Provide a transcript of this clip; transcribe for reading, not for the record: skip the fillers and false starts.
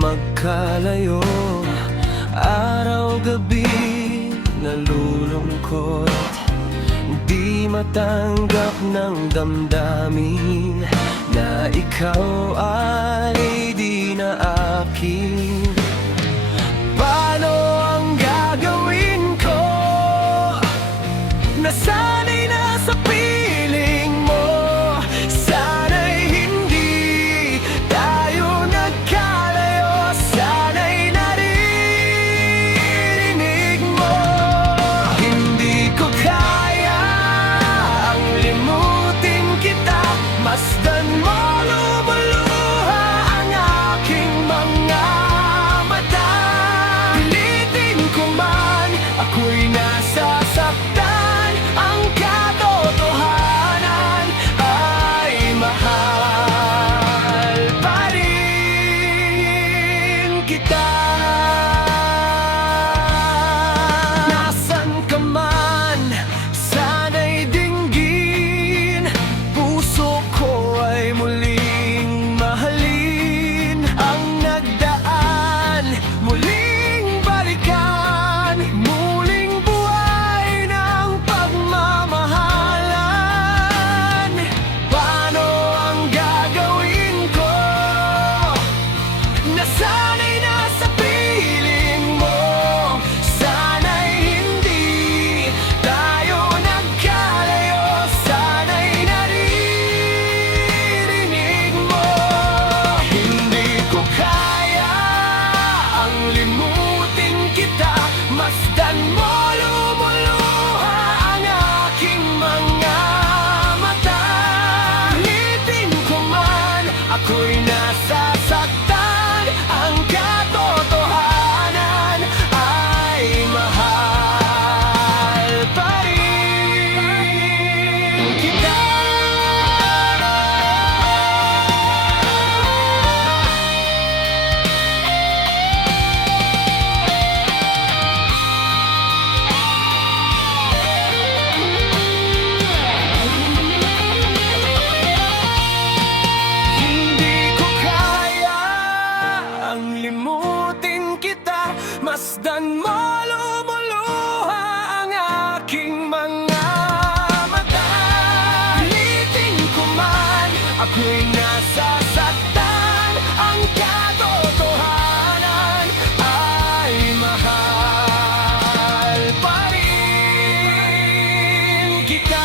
magkalayo, araw-gabi nalulungkot, di matanggap ng damdamin na ikaw ay di na akin. Paano ang gagawin ko? Nasanay na sa piling mo. Sana'y hindi tayo nagkalayo. Sana'y naririnig mo. Hindi ko kaya ang limutin kita. Masdan mo lumuluha ang aking mga mata. Pilitin ko man, ako'y nasasaktan. Ang katotohanan ay mahal pa rin kita. Nasan ka man, sana'y dinggin. Puso ko ay muling mahalin. Ang nagdaan, muling balikan. Muling buhay ng pagmamahalan. Paano ang gagawin ko? Nasanay na sa piling mo. Sana'y hindi tayo nagkalayo. Sana'y naririnig mo. Hindi ko kaya ang limutin kita. Masdan mo lumuluha ang aking mga mata. Pilitin ko man, ako'y nasasaktan. Ang katotohanan ay mahal pa rin kita. Hindi ko kaya ang limutin kita. Masdan mo lumuluha ang aking mga mata. Pilitin ko man, ako'y nasasaktan. Ang katotohanan ay mahal pa rin kita.